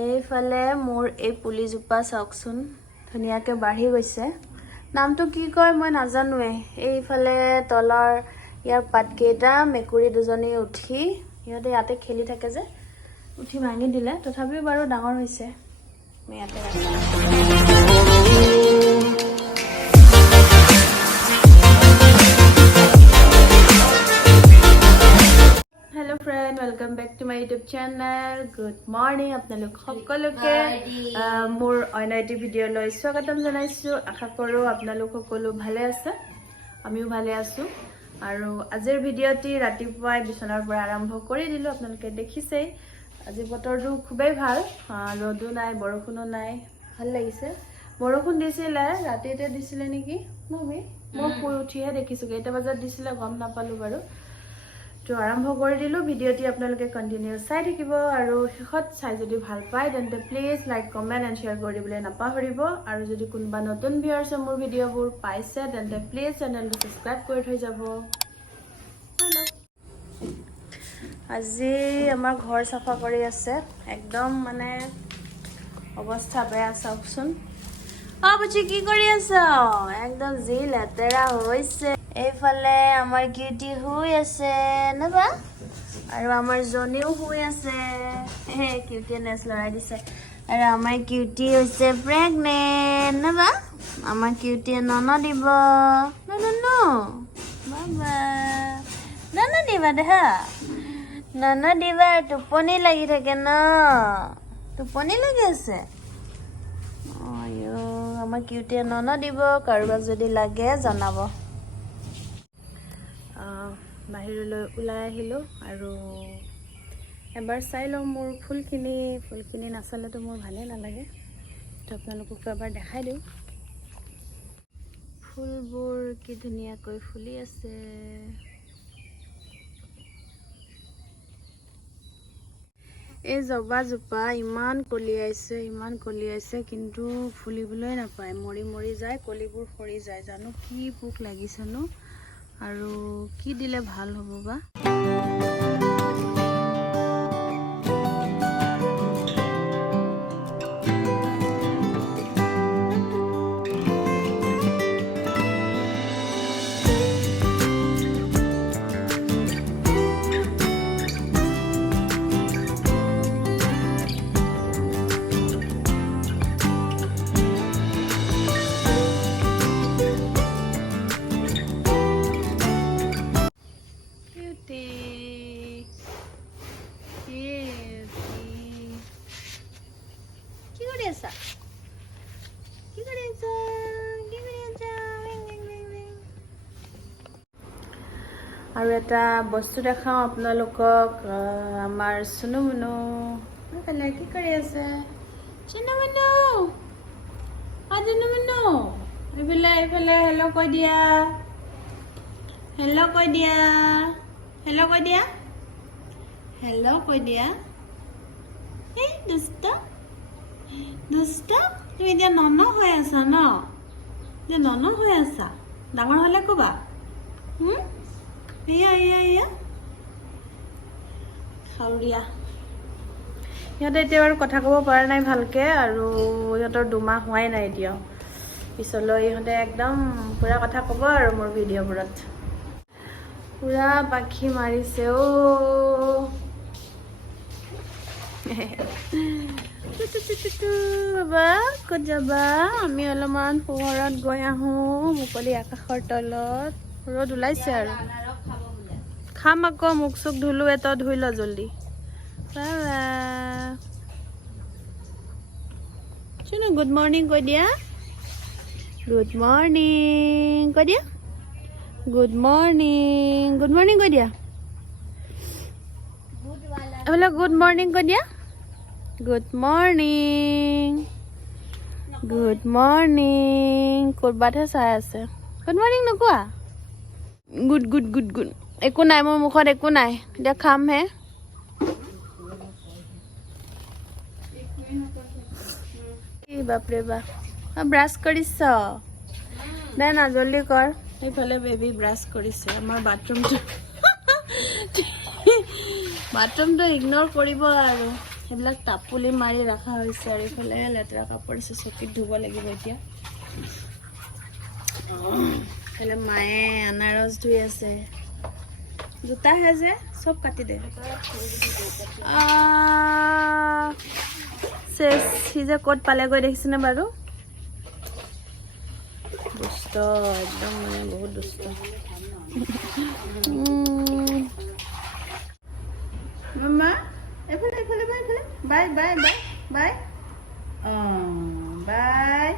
এইফালে মোৰ এই পুলিজোপা চাওকচোন ধুনীয়াকৈ বাঢ়ি গৈছে। নামটো কি কয় মই নাজানোৱে। এইফালে তলৰ ইয়াৰ পাতকেইটা মেকুৰী দুজনী উঠি সিহঁতে ইয়াতে খেলি থাকে যে উঠি ভাঙি দিলে, তথাপিও বাৰু ডাঙৰ হৈছে। মই ইয়াতে ৰাখিছোঁ। Hello friend, welcome back to my YouTube channel. Good morning आपनालोक सकलोके मोर अন্য এটি ভিডিঅ'লৈ স্বাগতম জনাইছোঁ। আশা কৰোঁ আপোনালোক সকলো ভালে আছে, আমিও ভালে আছোঁ। আৰু আজিৰ ভিডিঅ'টি ৰাতিপুৱাই বিছনাৰ পৰা আৰম্ভ কৰি দিলোঁ। আপোনালোকে দেখিছেই আজি বতৰটো খুবেই ভাল, ৰ'দো নাই বৰষুণো নাই, ভাল লাগিছে। বৰষুণ দিছিলে ৰাতিতে দিছিলে নেকি, মই শুই উঠিহে দেখিছোঁ। কেইটা বজাত দিছিলে গম নাপালোঁ বাৰু। তো আৰম্ভ কৰি দিলোঁ। ভিডিঅ'টি আপোনালোকে কণ্টিনিউ চাই থাকিব আৰু শেষত চাই যদি ভাল পায় তেন্তে please like comment and share কৰি দিবলৈ নাপাহৰিব। আৰু যদি কোনোবা নতুন ভিউৱাৰ্ছে মোৰ ভিডিঅ'বোৰ পাইছে তেন্তে প্লিজ চেনেলটো ছাবস্ক্ৰাইব কৰি থৈ যাব। আজি আমাৰ ঘৰ চাফা কৰি আছে, একদম মানে অৱস্থা বেয়া। চাওকচোন বুচি কি কৰি আছ, একদম যি লেতেৰা হৈছে। এইফালে আমাৰ কিউটি শুই আছে নবা, আৰু আমাৰ জনীও শুই আছে। কিউটিয়ে নেচ লৰাই দিছে। আৰু আমাৰ কিউটি হৈছে প্ৰেগনেণ্ট নবা, আমাৰ কিউটিয়ে দিব বাবা দিবা দেহা দিবা। টোপনি লাগি থাকে ন, টোপনি লাগি আছে। আমাৰ কিউটিয়ে দিব। কাৰোবাক যদি লাগে জনাব। বাহিৰলৈ ওলাই আহিলোঁ আৰু এবাৰ চাই লওঁ মোৰ ফুলখিনি নাচালেতো মোৰ ভালেই নালাগে। তো আপোনালোককো এবাৰ দেখাই দিওঁ। ফুলবোৰ কি ধুনীয়াকৈ ফুলি আছে। এই জবাজোপা ইমান কলিয়াইছে কিন্তু ফুলিবলৈ নাপায়, মৰি মৰি যায়, কলিবোৰ সৰি যায়। জানো কি পোক লাগিছেনো আৰু কি দিলে ভাল হ'ব বা। আৰু এটা বস্তু দেখাওঁ আপোনালোকক। আমাৰ চুনু মুনু এইফালে কি কৰি আছে? চুনু মুনু এইফালে হেল্ল' কৈ দিয়া, হেল্ল' কৈ দিয়া, হেল্ল' কৈ দিয়া, হেল্ল' কৈ দিয়া। এই দুষ্ট তুমি এতিয়া হৈ আছা ন, এতিয়া হৈ আছা। ডাঙৰ হ'লে ক'বা। এয়া খাউৰীয়া। সিহঁতে এতিয়া বাৰু কথা ক'ব পৰা নাই ভালকৈ, আৰু সিহঁতৰ 2 মাহ হোৱাই নাই এতিয়াও। পিছলৈ ইহঁতে একদম পুৰা কথা ক'ব আৰু মোৰ ভিডিঅ'বোৰত। পুৰা পাখি মাৰিছে বাবা ক'ত যাবা? আমি অলপমান পোহৰত গৈ আহোঁ মুকলি আকাশৰ তলত। ৰ'দ ওলাইছে আৰু খাম আকৌ। মুখ চুখ ধুলো, তই ধুই ল জল্দি। বাবা চুনু গুড মৰ্ণিং কৈ দিয়া, গুড মৰ্ণিং কৈ দিয়া, গুড মৰ্ণিং কৈ দিয়া। এইফালে গুড মৰ্ণিং কৈ দিয়া, গুড মৰ্ণিং। ক'ৰবাতহে চাই আছে। গুড মৰ্ণিং নোকোৱা? Good good good good. একো নাই, মোৰ মুখত একো নাই, এতিয়া খামহে। বাপৰে বাপ, ব্ৰাছ কৰিছ? নাই না, জল্দি কৰ। এইফালে বেবী ব্ৰাছ কৰিছে। আমাৰ বাথৰুমটো ইগন'ৰ কৰিব আৰু সেইবিলাক তাপুলি মাৰি ৰখা হৈছে আৰু এইফালে লেতেৰা কাপোৰ আছে চকীত ধুব লাগিব এতিয়া এইফালে মায়ে আনাৰস ধুই আছে জোতা হে যে চব কাটি দে সি যে ক'ত পালেগৈ দেখিছেনে বাৰু দুষ্ট একদম মানে বহুত দুষ্ট মামা এইফালে এইফালে bye bye bye bye bye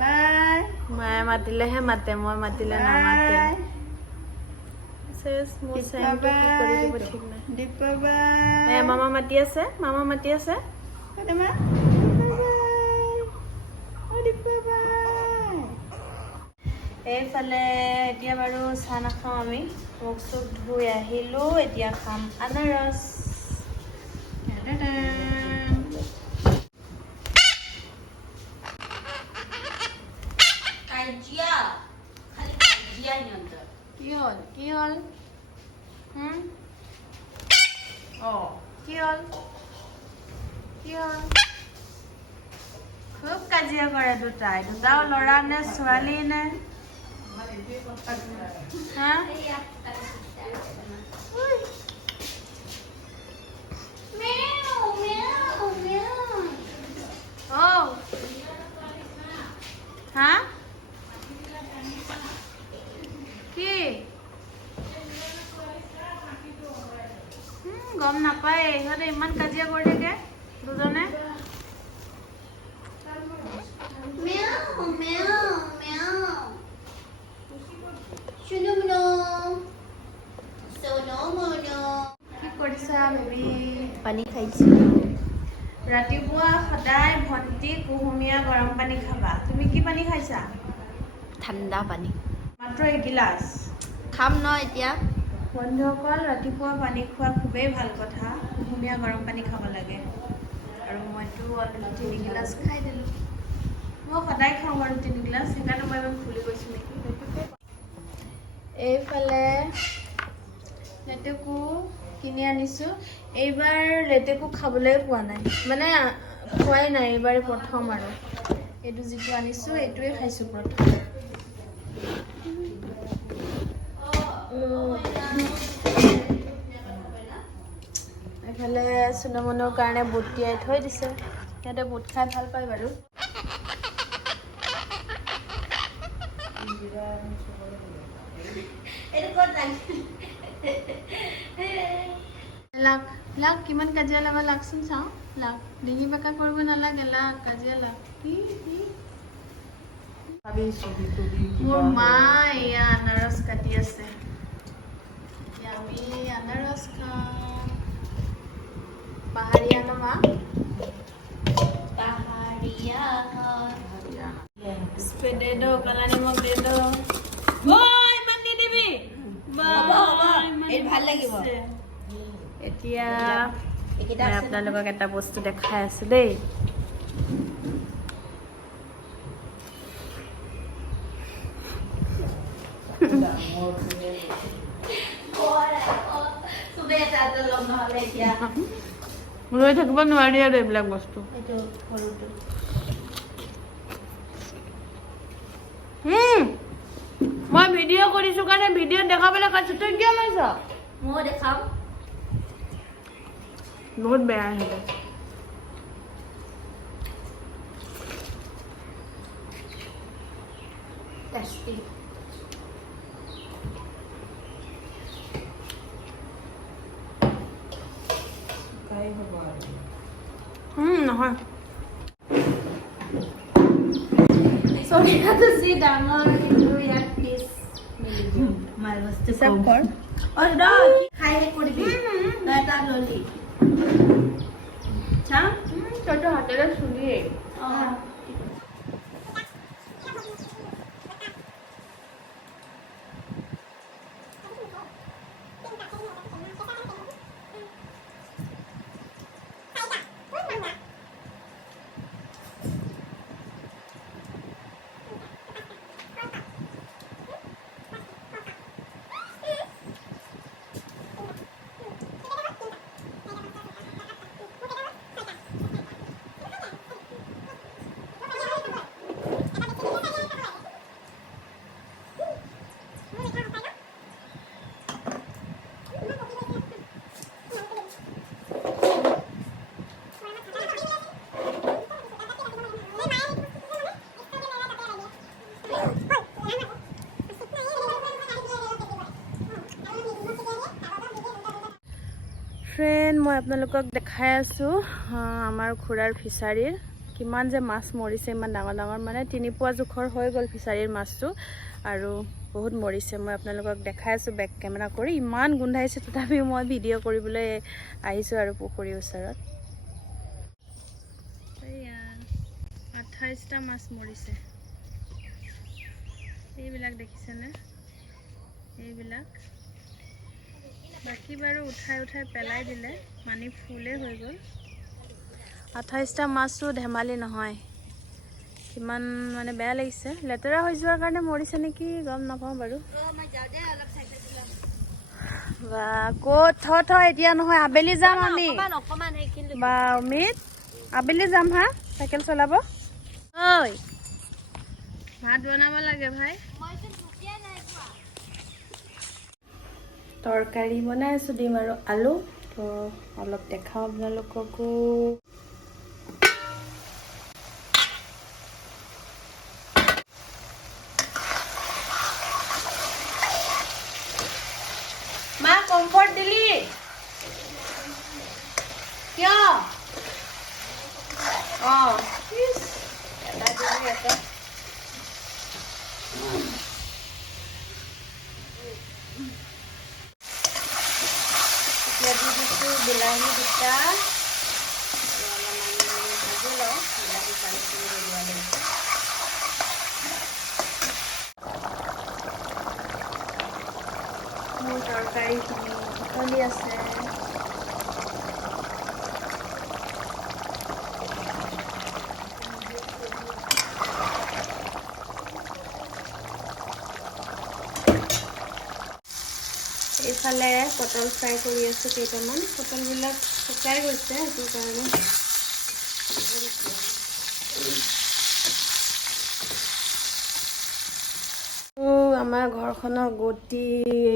bye মায়ে মাতিলেহে মাতে মই মাতিলে নামাতে মামা মাতি আছে এইফালে এতিয়া বাৰু চাহ নাখাওঁ আমি মুখ চুখ ধুই আহিলোঁ এতিয়া খাম আনাৰস কি হ'ল খুব কাজিয়া কৰে দুটাও ল'ৰা নে ছোৱালী নে হা হা কি গম নাপায় ইহঁতে ইমান কাজিয়া কৰি থাকে দুজনে কি কৰিছা বেবী পানী খাইছিলোঁ ৰাতিপুৱা সদায় ভণ্টি কুহুমীয়া গৰম পানী খাবা তুমি কি পানী খাইছা ঠাণ্ডা পানী মাত্ৰ এগিলাচ খাম ন এতিয়া বন্ধুসকল ৰাতিপুৱা পানী খোৱা খুবেই ভাল কথা কুহুমীয়া গৰম পানী খাব লাগে আৰু মইতো অলৰেডি 3 গিলাচ খাই দিলোঁ মই সদায় খাওঁ বাৰু 3 গিলাচ সেইকাৰণে মই ইমান ফুলি গৈছোঁ নেকি এইফালে লেটেকু কিনি আনিছোঁ এইবাৰ লেটেকু খাবলৈ পোৱা নাই মানে খোৱাই নাই এইবাৰ প্ৰথম আৰু এইটো যিটো আনিছোঁ এইটোৱে খাইছোঁ প্ৰথম এইফালে চুনমুনৰ কাৰণে বুট তিয়াই থৈ দিছে সিহঁতে বুট খাই ভাল পায় বাৰু লাগ লাগ কিমান কাজিয়া লগা লাগচোন চাওঁ লাগ ডিঙি বেকা কৰিব নালাগে লাগ কাজিয়া লাগ মোৰ মা এয়া আনাৰস কাটি আছে আমি আনাৰস খাওঁ পাহাৰীয়া ন মা স্প্ৰে দে দো কালা নিমখ দে দো ইমান দি দিবি ভাল লাগিব এতিয়া মই আপোনালোকক এটা বস্তু দেখাই আছো দেই লৈ থাকিব নোৱাৰি আৰু এইবিলাক বস্তু মই ভিডিঅ' কৰিছো কাৰণে ভিডিঅ' দেখাবলৈ কৈছো তই কিয় লৈছ মই দেখাম বহুত বেয়া হ'ব টেষ্টি নহয় চবিয়াটো যি ডাঙৰ কিন্তু ইয়াত পিছ মাল বস্তু চব কৰ খাই শেষ কৰিবি তই এটা ললি চা তইতো হাতেৰে চুলিয়ে আপোনালোকক দেখাই আছোঁ আমাৰ খুৰাৰ ফিচাৰীৰ কিমান যে মাছ মৰিছে, ইমান ডাঙৰ ডাঙৰ, মানে 3 পোৱা জোখৰ হৈ গ'ল ফিচাৰীৰ মাছটো, আৰু বহুত মৰিছে। মই আপোনালোকক দেখাই আছোঁ বেক কেমেৰা কৰি, ইমান গোন্ধাইছে, তথাপিও মই ভিডিঅ' কৰিবলৈ আহিছোঁ আৰু পুখুৰীৰ ওচৰত। এয়া 28টা মাছ মৰিছে, এইবিলাক দেখিছেনে, এইবিলাক বাকী বাৰু উঠাই উঠাই পেলাই দিলে, পানী ফুলে হৈ গ'ল। 28টা মাছো ধেমালি নহয়, কিমান মানে বেয়া লাগিছে, লেতেৰা হৈ যোৱাৰ কাৰণে মৰিছে নেকি, গম নাপাওঁ বাৰু। বা ক'ত থ এতিয়া নহয়, আবেলি যাম আমি। বা অমিত, আবেলি যাম হা, চাইকেল চলাব। ঐ ভাত বনাব লাগে ভাই। তৰকাৰী বনাই আছোঁ, ডিম আৰু আলু, তো অলপ দেখাওঁ আপোনালোককো। মা কমফৰ্ট দিলি কিয়? অঁ এটা দিলি এটা। এতিয়া দি দিছোঁ বিলাহী 2টা, ভাজি লওঁ, বিলাহী পানীখিনি দিয়া দিছোঁ। মোৰ তৰকাৰীখিনি উতলি আছে। এইফালে পটল ফ্ৰাই কৰি আছোঁ, কেইটামান পটলবিলাক শুকাই গৈছে, সেইটো কাৰণে। আমাৰ ঘৰখনৰ গতি,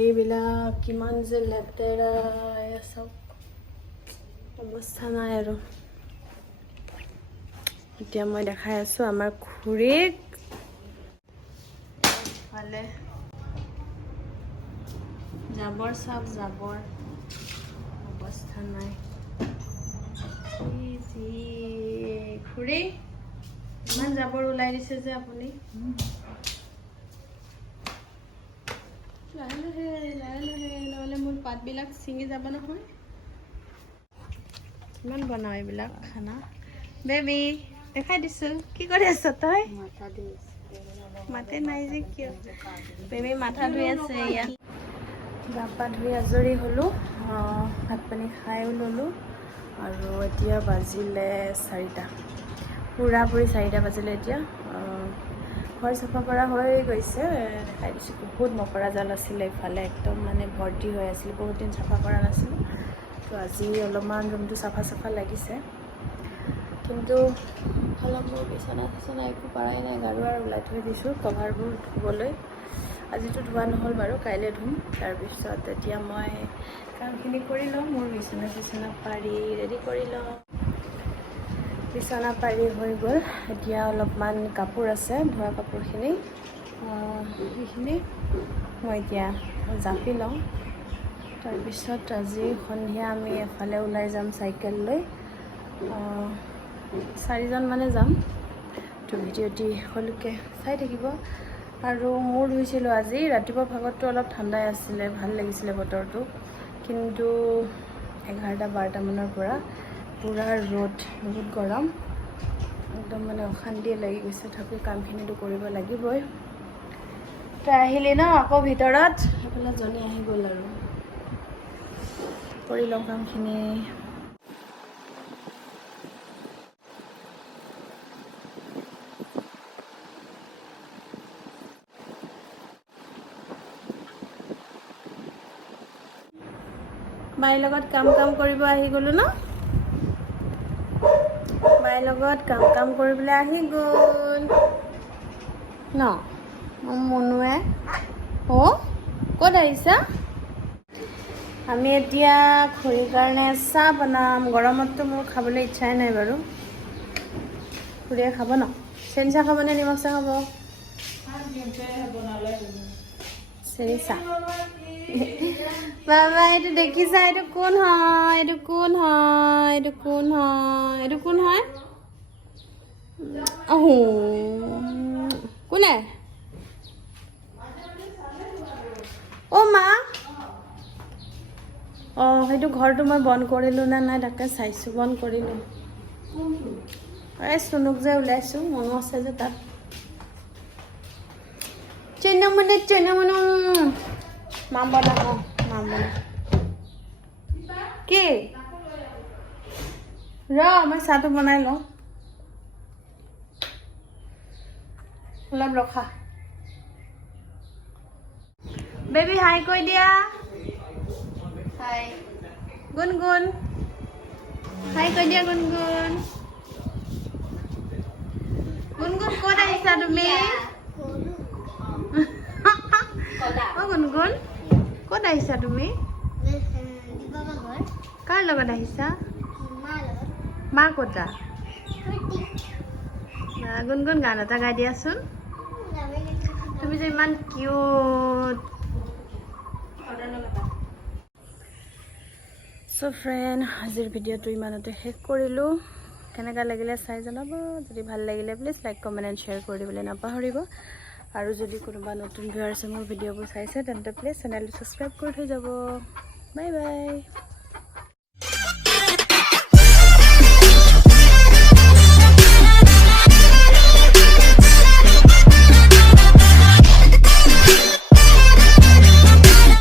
এইবিলাক কিমান যে লেতেৰা, চব অৱস্থা নাই আৰু। এতিয়া মই দেখাই আছোঁ আমাৰ খুৰীক, ফালে জাবৰ চব জাবৰ, অৱস্থা নাই। খুৰী ইমান জাবৰ ওলাই দিছে যে আপুনি। লাহে লাহে লাহে লাহে, নহ'লে মোৰ পাতবিলাক ছিঙি যাব নহয়। কিমান বনাওঁ এইবিলাক খানা। বেবী দেখাই দিছোঁ, কি কৰি আছ তই? মাতে নাই যে কিয়? বেবী মাথা ধুই আছে। এয়া গা পা ধুই আজৰি হ'লোঁ, ভাত পানী খাইও ল'লোঁ, আৰু এতিয়া বাজিলে 4টা, পুৰাপুৰি 4টা বাজিলে এতিয়া। ঘৰ চাফা কৰা হৈ গৈছে, দেখাই দিছোঁ। বহুত মকৰা জাল আছিলে ইফালে, একদম মানে ভৰ্তি হৈ আছিলে, বহুত দিন চাফা কৰা নাছিলোঁ, তো আজি অলপমান ৰুমটো চাফা চাফা লাগিছে। কিন্তু অলপ মোৰ বিচনা চিচনা একো পাৰাই নাই, গাৰু আৰু ওলাই থৈ দিছোঁ কভাৰবোৰ ধুবলৈ। আজিতো ধোৱা নহ'ল বাৰু, কাইলৈ ধুম। তাৰপিছত এতিয়া মই কামখিনি কৰি লওঁ, মোৰ বিচনা চিচনা পাৰি ৰেডি কৰি লওঁ। বিচনা পাৰি হৈ গ'ল, এতিয়া অলপমান কাপোৰ আছে, ধোৱা কাপোৰখিনি, সেইখিনি মই এতিয়া জাপি লওঁ। তাৰপিছত আজি সন্ধিয়া আমি এফালে ওলাই যাম চাইকেল লৈ, 4জন মানে যাম। তো ভিডিঅ'টি সকলোকে চাই থাকিব। আৰু মূৰ ধুইছিলোঁ আজি, ৰাতিপুৱা ভাগতটো অলপ ঠাণ্ডাই আছিলে, ভাল লাগিছিলে বতৰটো, কিন্তু 11-12 মানৰ পৰা পুৰা ৰ'দ, বহুত গৰম, একদম মানে অশান্তিয়ে লাগি গৈছে। তথাপিও কামখিনিতো কৰিব লাগিবই। তই আহিলি ন আকৌ ভিতৰত, সেইফালে জনী আহি গ'ল আৰু কৰি লওঁ কামখিনি। বাইৰ লগত কাম কৰিব আহি গ'লো ন, বাইৰ লগত কাম কৰিবলৈ আহি গ'ল ন মনুৱে। ক'ত আহিছা? আমি এতিয়া খুৰীৰ কাৰণে চাহ বনাম। গৰমততো মোৰ খাবলৈ ইচ্ছাই নাই বাৰু। খুৰীয়ে খাব ন? চেনি চাহ খাব নে নিমখ চাহ খাব? চেনি চাহ। বাবা এইটো দেখিছা এইটো কোন হয় এইটো কোন হয় এইটো কোন হয় এইটো কোন হয় আহো কোনে অ মা অ সেইটো ঘৰটো মই বন্ধ কৰিলো না নাই তাকে চাইছো বন্ধ কৰিলো এই চুনুক যে ওলাইছো মনো আছে যে তাত চেনা মাম বনাব কি ৰ মই চাহটো বনাই লওঁ অলপ ৰখা বেবী হাই কৈ দিয়া হাই গুণগুণ হাই কৈ দিয়া গুণগুণ গুণগুণ ক'ত আহিছা তুমি অ গুণগুণ ক'ত আহিছা তুমি কাৰ লগত আহিছা মা ক'তা গুণগুণ গান এটা গাই দিয়াচোন তুমি যে ইমান কিউট চ' ফ্ৰেণ্ড আজিৰ ভিডিঅ'টো ইমানতে শেষ কৰিলোঁ কেনেকুৱা লাগিলে চাই জনাব যদি ভাল লাগিলে please like comment and share কৰি দিবলৈ নাপাহৰিব আৰু যদি কোনোবা নতুন ভিউৱাৰ্ছে মোৰ ভিডিঅ'বোৰ চাইছে তেন্তে প্লিজ চেনেলটো ছাবস্ক্ৰাইব কৰি থৈ যাব বাই বাই